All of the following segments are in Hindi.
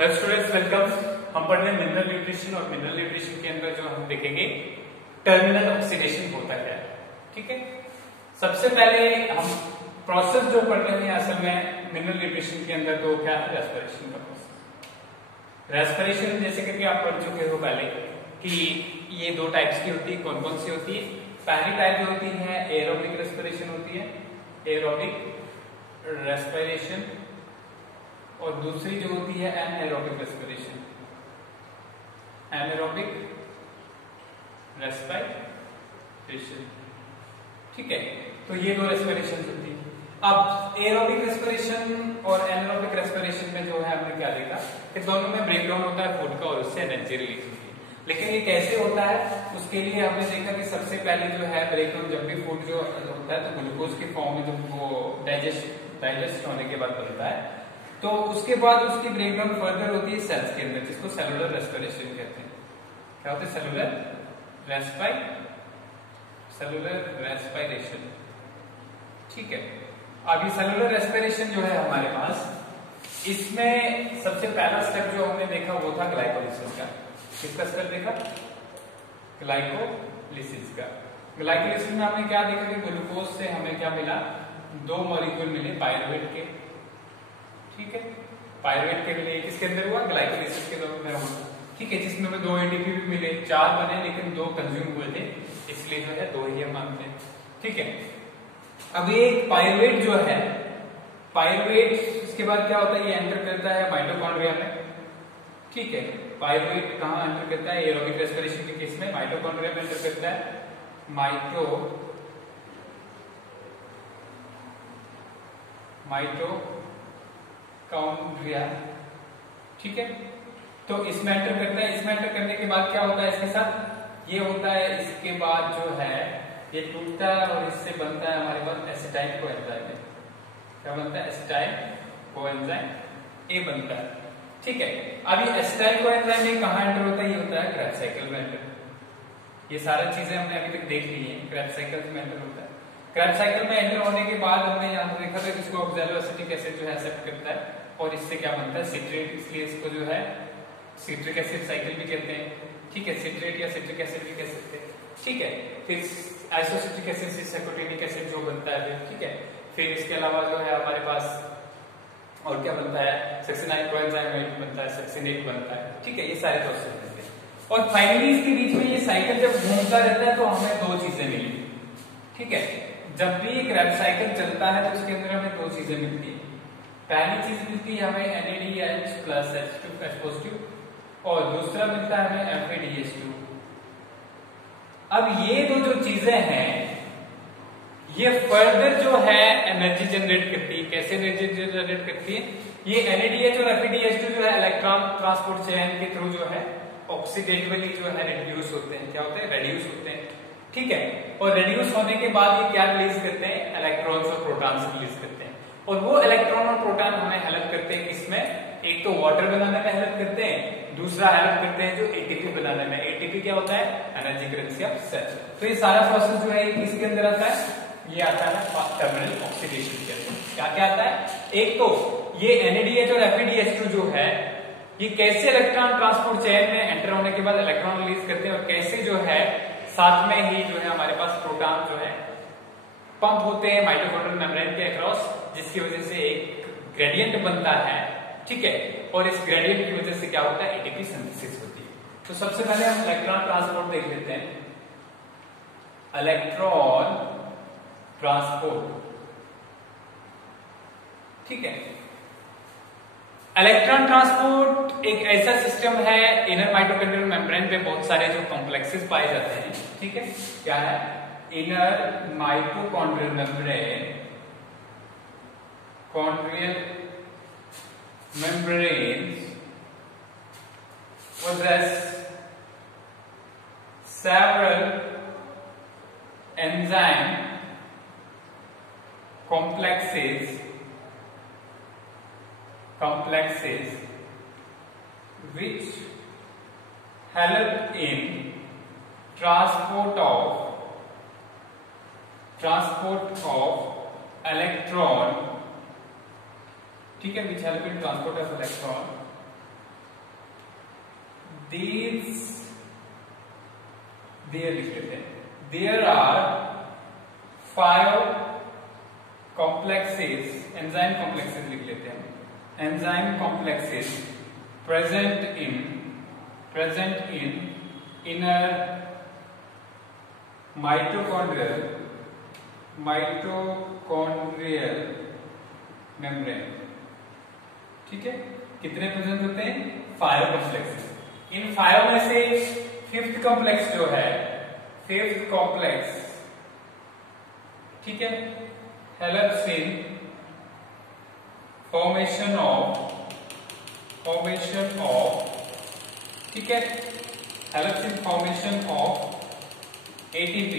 Hello students, welcome. हम पढ़ रहे हैं मिनरल न्यूट्रिशन और मिनरल न्यूट्रिशन के अंदर जो हम देखेंगे टर्मिनल ऑक्सीडेशन होता क्या है। ठीक है, सबसे पहले हम प्रोसेस जो पढ़ रहे हैं असल में मिनरल न्यूट्रिशन के अंदर तो क्या है, रेस्पिरेशन का प्रोसेस। रेस्पिरेशन जैसे कि आप पढ़ चुके हो पहले कि ये दो टाइप्स की होती है। कौन कौन सी होती है? पहली टाइप जो होती है एरोबिक रेस्पिरेशन होती है, एरोबिक रेस्पिरेशन, और दूसरी जो होती है एनाएरोबिक रेस्पिरेशन, एनाएरोबिक रेस्पिरेशन। ठीक है, तो ये दो रेस्पिरेशन होती है। अब एरोबिक रेस्पिरेशन और एनाएरोबिक रेस्पिरेशन में जो है हमने क्या देखा कि दोनों में ब्रेकडाउन होता है फूड का और उससे एनर्जी रिलीज होती है। लेकिन ये कैसे होता है, उसके लिए हमने देखा कि सबसे पहले जो है ब्रेकडाउन, जब भी फूड जो होता है तो ग्लूकोज के फॉर्म में जब वो डाइजेस्ट होने के बाद बनता है तो उसके बाद उसकी ब्रेकडाउन फर्दर होती है सेल्स के अंदर, जिसको सेलुलर रेस्पिरेशन कहते हैं। क्या होता है? Cellular respiration. ठीक है, अब ये सेलुलर रेस्पिरेशन जो है हमारे पास, इसमें सबसे पहला स्टेप जो हमने देखा वो था ग्लाइकोलिसिस का। किसका स्टेप देखा? ग्लाइकोलिसिस का। ग्लाइकोलिसिस में हमने क्या देखा कि ग्लूकोज से हमें क्या मिला, दो मॉलिक्यूल मिले पायरुवेट के। ठीक है, पायरुवेट के लिए किसके अंदर हुआ? ग्लाइकोलिसिस के अंदर हुआ। ठीक है, जिसमें हमें दो एटीपी भी मिले, चार बने लेकिन दो कंज्यूम हुए थे, इसलिए जो है दो ही हम मानते हैं। ठीक है, अब ये पायरुवेट जो है, पायरुवेट इसके बाद क्या होता है, ये एंटर करता है माइटोकॉन्ड्रिया में। ठीक है, पायरुवेट कहां एंटर करता है? एरोबिक रेस्पिरेशन के केस में माइटोकॉन्ड्रिया में एंटर करता है, माइटोकॉन्ड्रिया। ठीक है, तो इसमें एंटर करता है। इसमें एंटर करने के बाद क्या होता है इसके साथ? ये होता है, इसके बाद जो है ये टूटता है और इससे बनता है हमारे पास एसिटाइल कोएंजाइम। क्या बनता है? एसिटाइल कोएंजाइम ए बनता है। ठीक है, अब ये एसिटाइल कोएंजाइम ए कहां एंटर होता है? ये होता है क्रेब्स साइकिल में एंटर। ये सारी चीजें हमने अभी तक देख ली है, क्रेब्स साइकिल में एंटर होता है। क्रेब्स साइकिल में एंटर होने के बाद हमने यहाँ देखा था कि इसको ऑक्सैलोएसिटिक एसिड जो है एक्सेप्ट करता है और इससे क्या बनता है? सिट्रेट। इसलिए इसको जो है सिट्रिक एसिड साइकिल भी कहते हैं। ठीक है, सिट्रेट या सिट्रिक एसिड भी कह सकते हैं। ठीक है, फिर आइसोसिट्रिक एसिड से सेकोटेनिक एसिड जो बनता है। ठीक है, फिर इसके अलावा जो है हमारे पास और क्या बनता है? सक्सिनाइल कोएंजाइम बनता है, सक्सिनेट बनता है। ठीक है, ये सारे प्रोसेस बनते हैं और फाइनली इसके बीच में ये साइकिल जब घूमता रहता है तो हमें दो चीजें मिली। ठीक है, जब भी एक क्रेब्स साइकिल चलता है तो उसके अंदर हमें दो चीजें मिलती है। पहली चीज मिलती है हमें NADH प्लस H2 पॉजिटिव और दूसरा मिलता है हमें FADH2। अब ये दो जो चीजें हैं ये फर्दर जो है एनर्जी जनरेट करती है। कैसे एनर्जी जनरेट करती है? ये NADH और FADH2 जो है इलेक्ट्रॉन ट्रांसपोर्ट चेन के थ्रू जो है ऑक्सीडेटिवली जो है रिड्यूस होते हैं। क्या होते हैं? रेड्यूस होते हैं। ठीक है, और रिड्यूस होने के बाद ये क्या रिलीज करते हैं? इलेक्ट्रॉन्स और प्रोटॉन्स रिलीज करते हैं। और वो इलेक्ट्रॉन और प्रोटॉन हमें हेल्प करते हैं किसमें? एक तो वाटर बनाने में हेल्प करते हैं, दूसरा हेल्प करते हैं जो ATP बनाने में। ATP क्या होता है? Energy currency of cell. तो ये सारा प्रोसेस जो है किसके अंदर आता है? ये आता है टर्मिनल ऑक्सीडेशन के अंदर। क्या क्या आता है? एक तो ये NADH और FADH2 जो है ये कैसे इलेक्ट्रॉन ट्रांसपोर्ट चेन में एंटर होने के बाद इलेक्ट्रॉन रिलीज करते हैं और कैसे जो है साथ में ही जो है हमारे पास प्रोटॉन जो है पंप होते हैं माइटोकॉन्ड्रियल मेम्ब्रेन के अक्रॉस, जिसकी वजह से एक ग्रेडियंट बनता है। ठीक है, और इस ग्रेडियंट की वजह से क्या होता है? ATP सिंथेसिस होती है। तो सबसे पहले हम इलेक्ट्रॉन ट्रांसपोर्ट देख लेते हैं। Electron transport. ठीक है, इलेक्ट्रॉन ट्रांसपोर्ट एक ऐसा सिस्टम है, इनर माइटोकॉन्ड्रियल मेम्ब्रेन पे बहुत सारे जो कॉम्प्लेक्सेस पाए जाते हैं। ठीक है, क्या है? Inner mitochondrial membrane, chondral membranes possess several enzyme complexes which help in transport of electron। ठीक है, which help in transport of electron there लिख लेते हैं, there are 5 complexes, enzyme complexes लिख लेते हैं, enzyme complexes present in inner mitochondrial membrane। ठीक है, कितने प्रेजेंट होते हैं? 5 कॉम्प्लेक्सेस। इन 5 में से 5th कॉम्प्लेक्स जो है, 5th कॉम्प्लेक्स, ठीक है, हेल्प्स इन फॉर्मेशन ऑफ, ठीक है, helps in formation of ATP।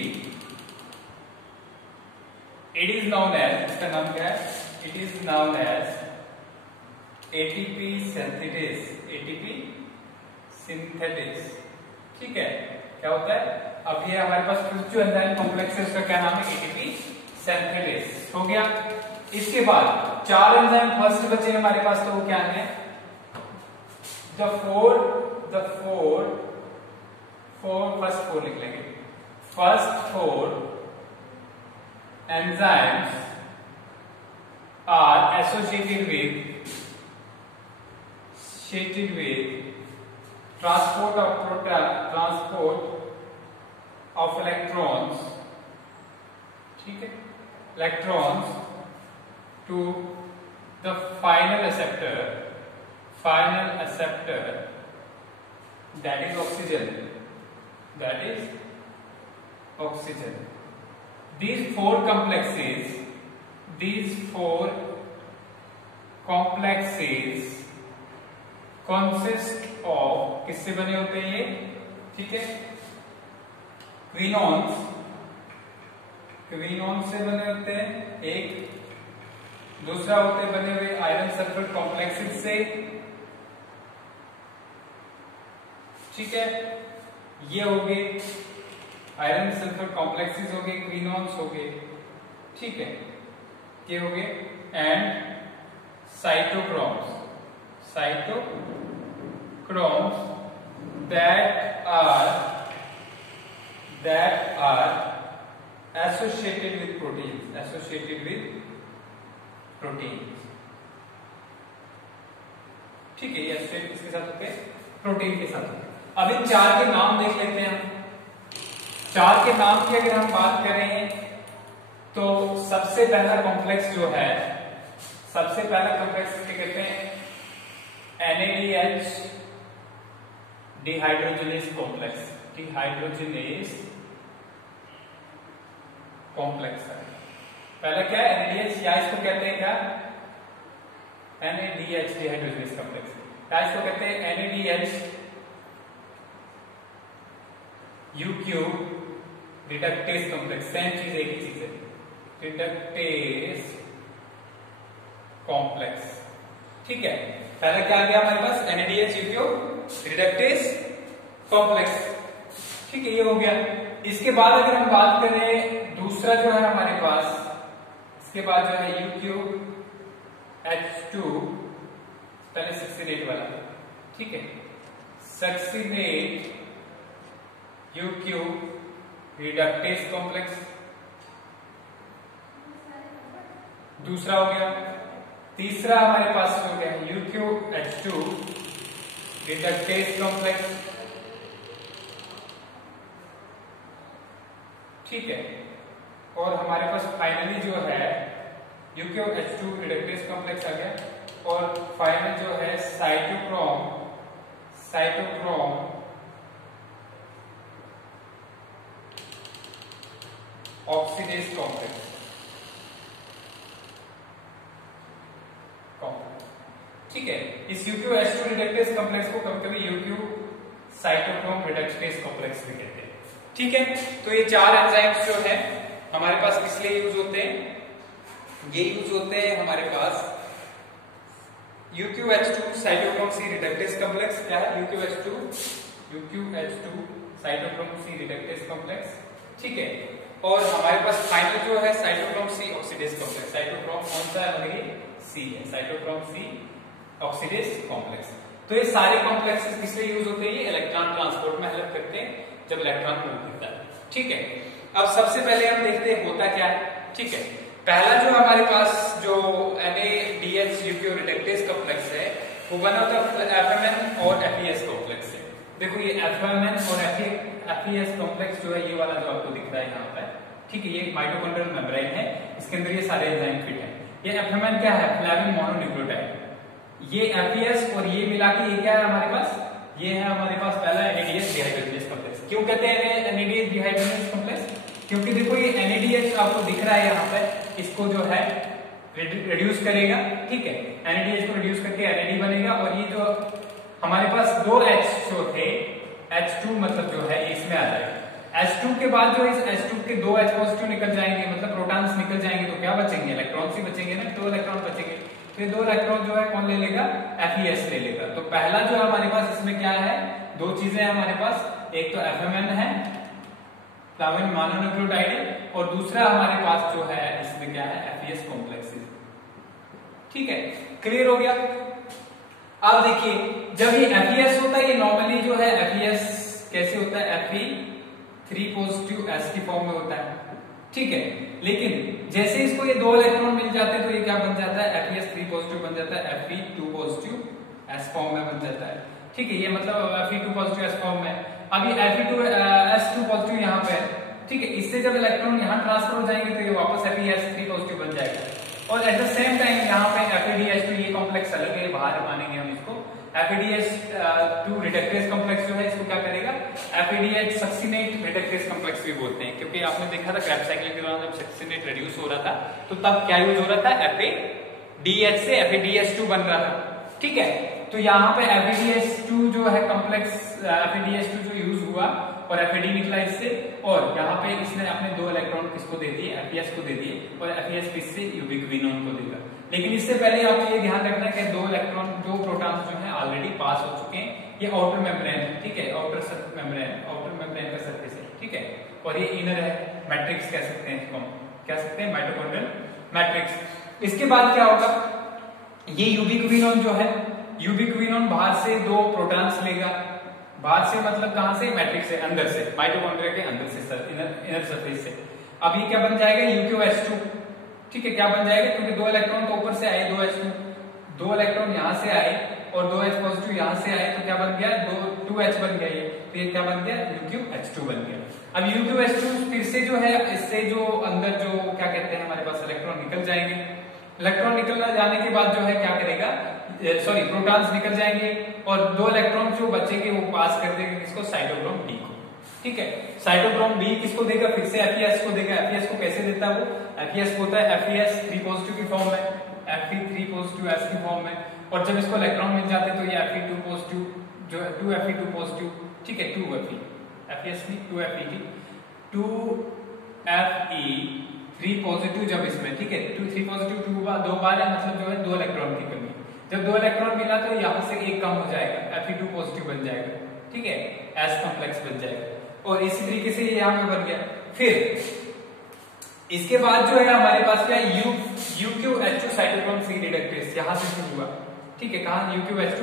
It is known as, इसका नाम क्या है? It is known as ATP synthetase. ठीक है, क्या होता है? अब ये हमारे पास जो एंजाइम कॉम्प्लेक्स है उसका क्या नाम है? ATP synthetase. हो गया। इसके बाद 4 एंजाइम फर्स्ट बचे हमारे पास, तो वो क्या है? फर्स्ट फोर लिख लेंगे। First 4 enzymes are associated with transport of electrons, ठीक है, electrons to the final acceptor that is oxygen, These four complexes consist of, किससे बने होते हैं ये? ठीक है, क्विनोन्स से बने होते हैं एक, दूसरा होते बने हुए आयरन सल्फर कॉम्प्लेक्सेस से, ठीक है, ये हो गए आयरन सल्फर कॉम्प्लेक्सेस हो गए, क्विनोन्स हो गए, ठीक है, ये हो गए, and cytochromes that are associated with proteins, ठीक है, ये एसोसिएट किसके साथ होते हैं? प्रोटीन के साथ होते हैं। अब इन 4 के नाम देख लेते हैं हम। 4 के नाम की अगर हम बात करें तो सबसे पहला कॉम्प्लेक्स जो है, सबसे पहला कॉम्प्लेक्स क्या कहते हैं? NADH डिहाइड्रोजनेस कॉम्प्लेक्स है। पहला क्या है? NADH, या इसको कहते हैं क्या? NADH डिहाइड्रोजनेस कॉम्प्लेक्स, या इसको कहते हैं NADH UQ reductase complex. Same चीज, एक ही चीज है, रिडक्टेस कॉम्प्लेक्स। ठीक है, पहले क्या आ गया हमारे पास? NADH UQ reductase complex. ठीक है, ये हो गया। इसके बाद अगर हम बात करें दूसरा जो है हमारे पास, इसके बाद जो है UQH2, पहले सक्सीनेट वाला, ठीक है, सक्सीनेट UQ रिडक्टेस कॉम्प्लेक्स, दूसरा हो गया। तीसरा हमारे पास हो गया UQH2 रिडक्टेस कॉम्प्लेक्स, ठीक है, और हमारे पास फाइनली जो है UQH2 रिडक्टेस कॉम्प्लेक्स आ गया, और फाइनल जो है साइटोक्रोम ऑक्सीडेज कॉम्प्लेक्स। ठीक है, इस UQH2 रिडक्टेस कॉम्प्लेक्स को कभी-कभी UQ साइटोक्रोम रिडक्टेस कॉम्प्लेक्स भी कहते हैं। ठीक है, तो ये 4 एंजाइम्स जो है हमारे पास किस लिए यूज होते हैं? ये यूज होते हैं हमारे पास UQH2 cytochrome C reductase complex. क्या है? UQH2 cytochrome C reductase complex, ठीक है, और हमारे पास फाइनल जो है cytochrome C oxidase complex. Cytochrome कौन सा है? हमारे C है, साइटोक्रोम C ऑक्सीडेज कॉम्प्लेक्स। तो ये सारे कॉम्प्लेक्सेस किस लिए यूज होते हैं? ये इलेक्ट्रॉन ट्रांसपोर्ट में हेल्प करते हैं जब इलेक्ट्रॉन मूव करता है। ठीक है, अब सबसे पहले हम देखते हैं होता क्या है। ठीक है, पहला जो हमारे पास जो NaDH यूक्यू रिडक्टेज कॉम्प्लेक्स है वो बना होता है FMN और FES कॉम्प्लेक्स से। देखो ये FMN और FES कॉम्प्लेक्स जो है ये वाला जो आपको दिख रहा है यहाँ पर, ठीक है, ये माइटोकॉन्ड्रियल मेम्ब्रेन है, इसके अंदर ये सारे एंजाइम फिट है। ये FMN क्या है? Flavin mononucleotide. ये FES और ये मिला के ये क्या है हमारे पास? ये है हमारे पास पहला NADH डिहाइड्रोजनेज कॉम्प्लेक्स। क्यों कहते हैं NADH डिहाइड्रोजनेज कॉम्प्लेक्स? क्योंकि देखो ये NADH आपको दिख रहा है यहाँ पे, इसको जो है रिड्यूस करेगा। ठीक है, NADH को रिड्यूस करके NAD बनेगा और ये जो हमारे पास दो H जो थे H2 मतलब जो है इसमें आ जाएगा। H2 के बाद जो इस H2 के दो H पॉजिटिव निकल जाएंगे, मतलब प्रोटॉन्स निकल जाएंगे, तो क्या बचेंगे? इलेक्ट्रॉन्स ही बचेंगे ना, दो इलेक्ट्रॉन बचेंगे। तो ये दो इलेक्ट्रॉन जो है कौन ले लेगा? FES ले लेगा। तो पहला जो है हमारे पास इसमें क्या है? दो चीजें हैं हमारे पास, एक तो FMN है फ्लेविन मोनोन्यूक्लियोटाइड और दूसरा हमारे पास जो है इसमें क्या है? FES complex. ठीक है, क्लियर हो गया। अब देखिए जब ये FES होता है, ये नॉर्मली जो है FES कैसे होता है? Fe3 पॉजिटिव S की फॉर्म में होता है। ठीक है, लेकिन जैसे इसको ये दो इलेक्ट्रॉन मिल जाते हैं तो ये क्या बन जाता है? FES3 पॉजिटिव बन जाता है, Fe2 पॉजिटिव S फॉर्म में बन जाता है। ठीक है, ये मतलब Fe2 पॉजिटिव S फॉर्म में। अब ये Fe2 पॉजिटिव यहाँ पे है। ठीक है, इससे जब इलेक्ट्रॉन यहाँ ट्रांसफर हो जाएंगे तो ये वापस FeS3 पॉजिटिव बन जाएगा। और एट द सेम टाइम यहाँ पे FADH2 ये कॉम्प्लेक्स अलग है, बाहर मानेंगे हम इसको। FADH2 रिडक्टेज कॉम्प्लेक्स जो है इसको क्या करेगा? FADH सक्सिनेट रिडक्टेज कॉम्प्लेक्स भी बोलते हैं, क्योंकि आपने देखा था क्रैब साइक्लिंग के दौरान जब सक्सिनेट रिड्यूस हो रहा था तो तब क्या यूज हो रहा था? FADH से FADH2 बन रहा था। ठीक है, तो यहाँ पे FADH2 जो है कॉम्प्लेक्स FADH2 जो यूज हुआ और FAD निकला इससे, और यहाँ पे इसने अपने दो इलेक्ट्रॉन किसको दे दिए? FES को दे दिए, और FES किससे? यूबिक्विनोन को देगा। लेकिन इससे पहले आपको ये ध्यान रखना है कि दो इलेक्ट्रॉन, दो प्रोटॉन्स जो है ऑलरेडी पास हो चुके हैं। ये आउटर मेम्ब्रेन है, ठीक है, आउटर मेम्ब्रेन का सरफेस है। ठीक है, और ये इनर है, मैट्रिक्स कह सकते हैं इसको, कह सकते हैं माइटोकॉन्ड्रियल मैट्रिक्स। इसके बाद क्या होगा? ये यूबिक्विनोन जो है, यूबिक्विनोन बाहर से दो प्रोटॉन्स लेगा। बाहर से मतलब कहां से? मैट्रिक्स से, अंदर से, माइटोकॉन्ड्रिया के अंदर से, इनर सरफेस से। अब ये क्या बन जाएगा? UQH2। ठीक है, क्या बन जाएगा? क्योंकि दो इलेक्ट्रॉन तो ऊपर से आए, दो H2, दो इलेक्ट्रॉन यहां से आए और दो H पॉजिटिव यहां से आए, तो क्या बन गया? 2H बन गया ये, तो ये क्या बन गया? UQH2 बन गया। अब UQH2 फिर से जो है इससे जो अंदर जो क्या कहते हैं हमारे पास इलेक्ट्रॉन निकल जाएंगे। इलेक्ट्रॉन निकल जाने के बाद जो है क्या करेगा? सॉरी, प्रोटॉन्स निकल जाएंगे और दो इलेक्ट्रॉन जो बचेंगे वो पास कर देंगे किसको? साइटोक्रोम B को। ठीक है, साइटोक्रोम B किसको देगा? फिर से FES को देगा। FES को कैसे देता है वो? FES होता है FES3 पॉजिटिव की फॉर्म में, Fe3 पॉजिटिव S की फॉर्म में, और जब इसको इलेक्ट्रॉन मिल जाते तो ये Fe2 पॉजिटिव जो है 2Fe2 पॉजिटिव, ठीक है, 2Fe, FES नहीं 2Fe, 2Fe3 पॉजिटिव जब इसमें, ठीक है, 3 पॉजिटिव दो बार है, मतलब जो है दो इलेक्ट्रॉन की कमी। जब दो इलेक्ट्रॉन मिला तो यहाँ से एक कम हो जाएगा, Fe2 पॉजिटिव बन जाएगा। ठीक है, S कॉम्प्लेक्स बन जाएगा, और इसी तरीके से ये यहाँ पे बन गया। फिर इसके बाद जो है हमारे पास क्या? UQH2 साइटोक्रोम C रिडक्टेज यहाँ से शुरू हुआ। ठीक है, कहा? UQH2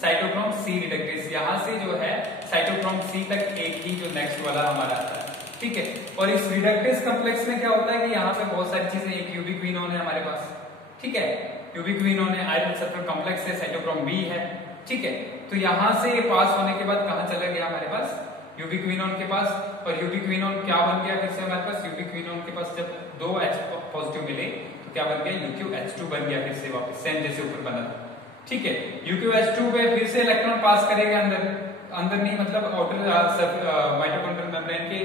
साइटोक्रोम C रिडक्टेज, यहाँ से जो है साइटोक्रोम C तक एक ही जो नेक्स्ट वाला हमारा आता है। ठीक है, और इस रिडक्टेज कॉम्प्लेक्स में क्या होता है कि यहाँ पे बहुत सारी चीजें, एक यूबिक्विनोन है हमारे पास। ठीक है, यूबिक्विनोन है, आयरन सल्फर कॉम्प्लेक्स है, साइटोक्रोम B है। ठीक है, तो यहाँ से ये पास होने के बाद कहाँ चला गया हमारे पास? यूबिक्विनोन के पास, और यूबिक्विनोन क्या बन गया फिर से हमारे पास? यूबिक्विनोन के पास जब दो H पॉजिटिव मिले तो क्या बन गया? UQH2 बन गया फिर से वापस, सेम जैसे ऊपर बना था। ठीक है, UQH2 पे फिर से इलेक्ट्रॉन पास करेगा अंदर नहीं, मतलब आउटर माइटोकॉन्ड्रियल मेम्ब्रेन के,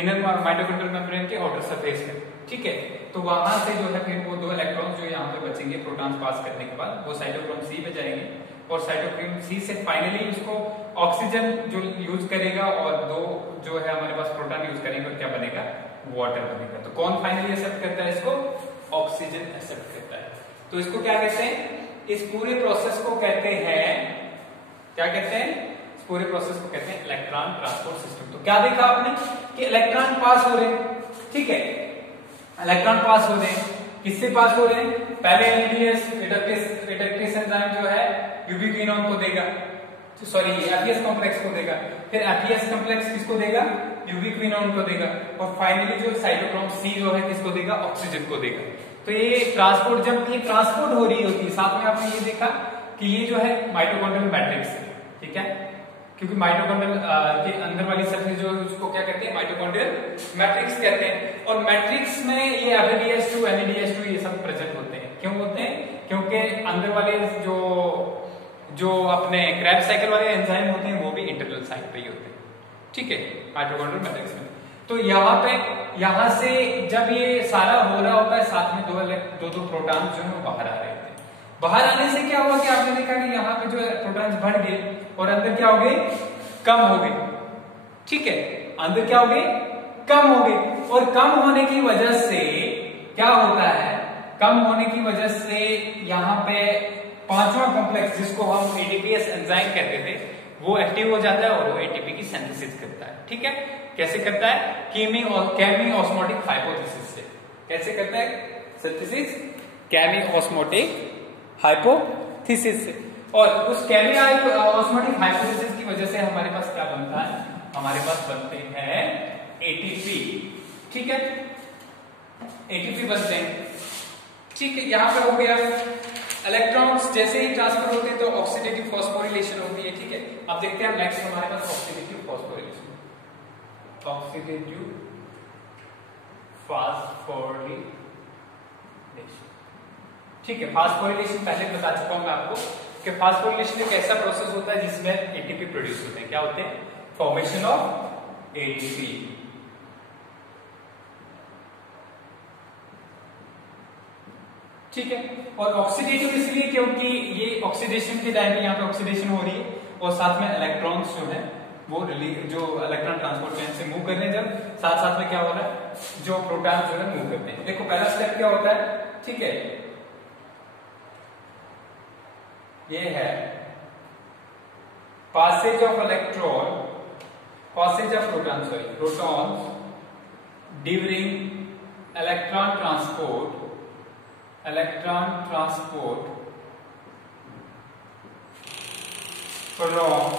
इनर माइटोकॉन्ड्रियल मेम्ब्रेन के आउटर सरफेस पे। ठीक है, तो वहां से जो है फिर वो दो इलेक्ट्रॉन जो यहाँ पे बचेंगे प्रोटॉन्स पास करने के बाद, वो साइटोक्रोम C पे जाएंगे, और साइटोक्रोम C से फाइनली उसको ऑक्सीजन जो यूज करेगा और दो जो है हमारे पास प्रोटॉन यूज करेंगे, क्या बनेगा? वाटर बनेगा। तो कौन फाइनली एक्सेप्ट करता है इसको? ऑक्सीजन एक्सेप्ट करता है। तो इसको क्या कहते हैं? इस पूरे प्रोसेस को कहते हैं, क्या कहते हैं? इस पूरे प्रोसेस को कहते हैं इलेक्ट्रॉन ट्रांसपोर्ट सिस्टम। तो क्या देखा आपने कि इलेक्ट्रॉन पास हो रहे हैं। ठीक है, इलेक्ट्रॉन पास हो रहे हैं, किससे पास हो रहे हैं? पहले NADH रिडक्टेज एंजाइम जो है यूबिक्विनोन को देगा, सॉरी एफईएस कॉम्प्लेक्स को देगा, फिर एफईएस कॉम्प्लेक्स किसको देगा, यूबिक्विनोन को देगा, और फाइनली जो साइटोक्रोम सी जो है किसको देगा, ऑक्सीजन को देगा। तो ये ट्रांसपोर्ट, जब ये ट्रांसपोर्ट हो रही होती है, साथ में आपने ये देखा कि ये जो है माइटोकॉन्ड्रियल मैट्रिक्स है, ठीक है, क्योंकि माइटोकॉन्ड्रियल के अंदर वाली सरफेस जो है उसको क्या कहते हैं, माइटोकॉन्ड्रियल मैट्रिक्स कहते हैं। और मैट्रिक्स में ये एफएडीएस2 एनएडीएस2 ये सब प्रेजेंट होते हैं। क्यों होते हैं, क्योंकि अंदर वाले जो अपने क्रैब साइकिल वाले एंजाइम होते हैं वो भी इंटरनल साइड पे ही होते हैं, ठीक है, माइटोकॉन्ड्रियल मैट्रिक्स में। तो यहाँ से जब ये सारा हो रहा होता है, साथ में दो प्रोटॉन जो है बाहर आ रहे होते हैं। बाहर आने से क्या हुआ कि आपने देखा कि यहाँ पे जो प्रोटॉन्स बढ़ गए और अंदर क्या हो गए, कम हो गए, ठीक है, अंदर क्या हो गए, कम हो गए। और कम होने की वजह से क्या होता है, कम होने की वजह से यहाँ पे पांचवा कॉम्प्लेक्स जिसको हम एटीपीएस एंजाइम कहते थे वो एक्टिव हो जाता है और वो एटीपी की सिंथेसिस करता है, ठीक है। कैसे करता है, केमी ऑस्मोटिक हाइपोथेसिस से। कैसे करता है सिंथेसिस, केमी ऑस्मोटिक हाइपोथेसिस से। और उस केमी ऑस्मोटिक हाइपोथेसिस की वजह से हमारे पास क्या बनता है, हमारे पास बनते हैं एटीपी, ठीक है, एटीपी बनते हैं, ठीक है। यहां पे हो गया इलेक्ट्रॉन्स जैसे ही ट्रांसफर होते हैं तो ऑक्सीडेटिव फॉस्फोरिलेशन होती है, ठीक है। अब देखते हैं नेक्स्ट हमारे पास ऑक्सीडेटिव फॉस्फोरिलेशन, ऑक्सीडेटिव फास्फोरिलेशन, ठीक है। फास्फोरिलेशन पहले बता चुका हूं मैं आपको कि फास्फोरिलेशन एक ऐसा प्रोसेस होता है जिसमें एटीपी प्रोड्यूस होते हैं। क्या होते हैं, फॉर्मेशन ऑफ एटीपी, ठीक है। और ऑक्सीडेटिव इसलिए क्योंकि ये ऑक्सीडेशन के टाइम पे यहाँ पे ऑक्सीडेशन हो रही है और साथ में इलेक्ट्रॉन्स जो है वो जो इलेक्ट्रॉन ट्रांसपोर्ट चेन से मूव कर रहे हैं, जब साथ साथ में क्या हो रहा है, जो प्रोटॉन जो है मूव करते हैं। देखो पहला स्टेप क्या होता है, ठीक है, ये है passage of electron, passage of proton, sorry, protons during electron transport from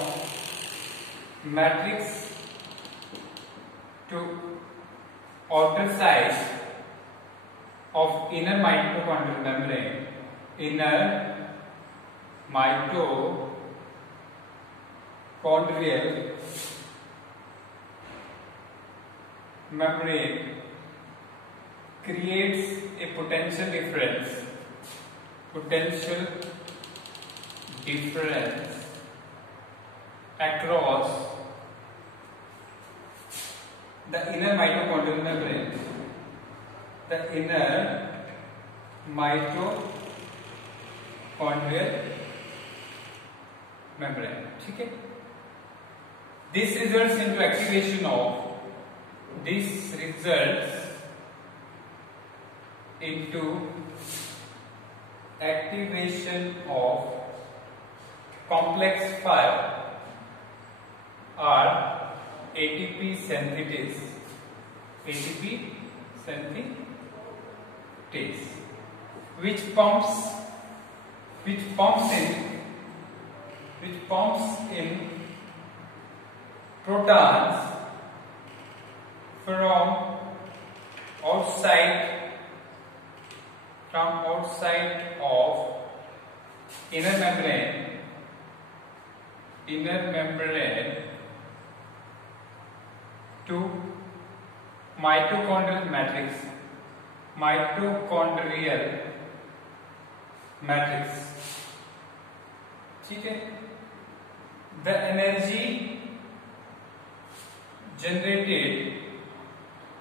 matrix to outer side of inner mitochondrial membrane, inner mitochondrial membrane creates a potential difference across the inner mitochondrial membrane, ठीक है। This results into activation of complex 5 or ATP synthetase, which pumps in protons from outside of inner membrane to mitochondrial matrix, ठीक है। The energy generated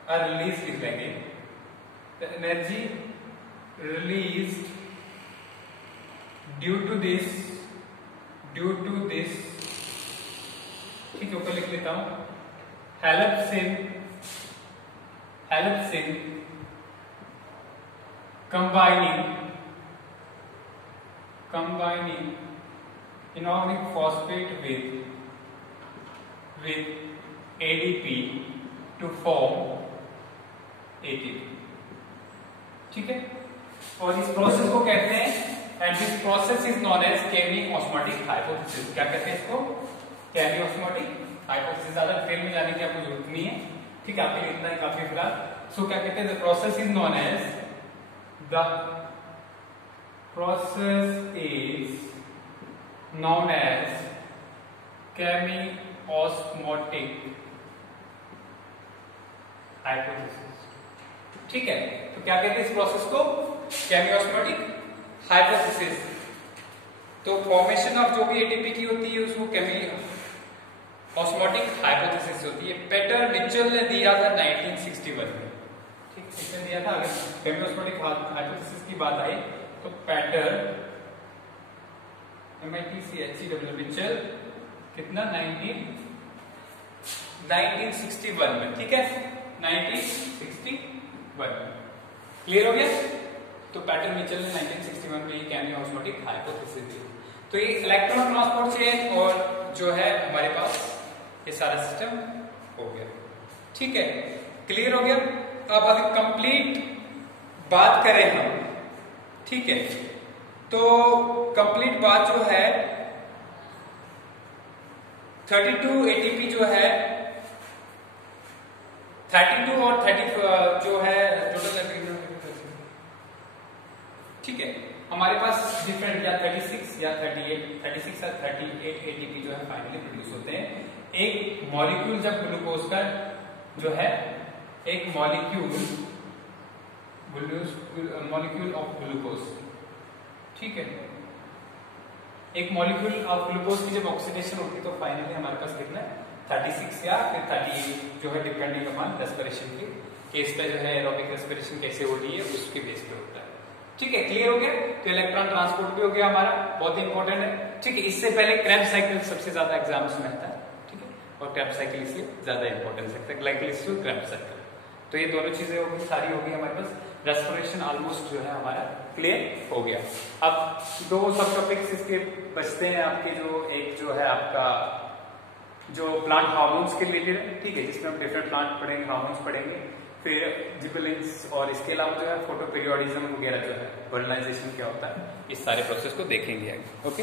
or released लिख लेंगे, the energy released due to this, ठीक है, ऊपर लिख लेता हूं, helps in combining inorganic phosphate with ADP to form ATP, ठीक है। और इस प्रोसेस को कहते हैं, and this process is known as chemiosmotic hypothesis. क्या कहते हैं इसको? केमी ऑस्मोटिक हाइपोथेसिस। ज्यादा डिटेल में जाने की आपको जरूरत नहीं है, ठीक है, आपके लिए इतना ही काफी फिलहाल। सो क्या कहते हैं? The process is known as chemiosmotic hypothesis. ठीक है, तो क्या कहते हैं इस प्रोसेस को? केमी ऑस्मोटिक हाइपोथेसिस। तो फॉर्मेशन ऑफ जो भी एटीपी की होती है उसको केमी ऑस्मोटिक हाइपोथेसिस होती है। पेटर मिचेल ने दिया था 1961 में, ठीक है, किसने दिया था? अगर केमी ऑस्मोटिक हाइपोथेसिस की बात आई तो पेटर MITCHEW मिचेल कितना 1961 में, ठीक है, 1961 में। क्लियर हो गया? तो पेटर मिचेल ने 1961 में केमी ऑस्मोटिक हाइपोथेसिस दी। तो ये इलेक्ट्रॉन ट्रांसपोर्ट चेन और जो है हमारे पास ये सारा सिस्टम हो गया, ठीक है, क्लियर हो गया। अब अगर कंप्लीट बात करें हम, ठीक है, तो कंप्लीट बात जो है 32 एटीपी जो है 32 और 30 जो है टोटल, ठीक है, हमारे पास डिफरेंट या 36 या 36 या 38 एटीपी जो है फाइनली प्रोड्यूस होते हैं। एक मॉलिक्यूल जब ग्लूकोज का जो है एक मॉलिक्यूल ऑफ ग्लूकोज, ठीक है, एक मॉलिक्यूल ऑफ ग्लूकोज की जब ऑक्सीडेशन होती है तो फाइनली हमारे पास कितना है 36 या फिर 38 जो है डिपेंडिंग अपॉन रेस्पिरेशन के केस पे जो है एरोबिक रेस्पिरेशन कैसे हो रही है उसके बेस पे होता है, ठीक है, क्लियर हो गया। तो इलेक्ट्रॉन ट्रांसपोर्ट भी हो गया हमारा, बहुत ही इंपॉर्टेंट है, ठीक है। इससे पहले क्रैम्प साइकिल सबसे ज्यादा एग्जाम्स में आता है, ठीक है, और क्रैम्प साइकिल इसलिए ज्यादा इंपॉर्टेंस रखता है, ग्लाइकोलिसिस और क्रैम्प साइकिल। तो ये दोनों चीजें होगी, सारी होगी हमारे पास। रेस्पिरेशन ऑलमोस्ट जो है हमारा क्लियर हो गया। अब दो सब टॉपिक्स इसके बचते हैं आपके, जो एक जो है आपका जो प्लांट हार्मोन्स के रिलेटेड है, ठीक है, जिसमें हम डिफरेंट प्लांट पढ़ेंगे, हार्मोन्स पढ़ेंगे, फिर जिबरेलिंस, और इसके अलावा जो है फोटोपीरियोडिज्म वगैरह जो है वर्नाइजेशन क्या होता है, इस सारे प्रोसेस को देखेंगे आगे। ओके।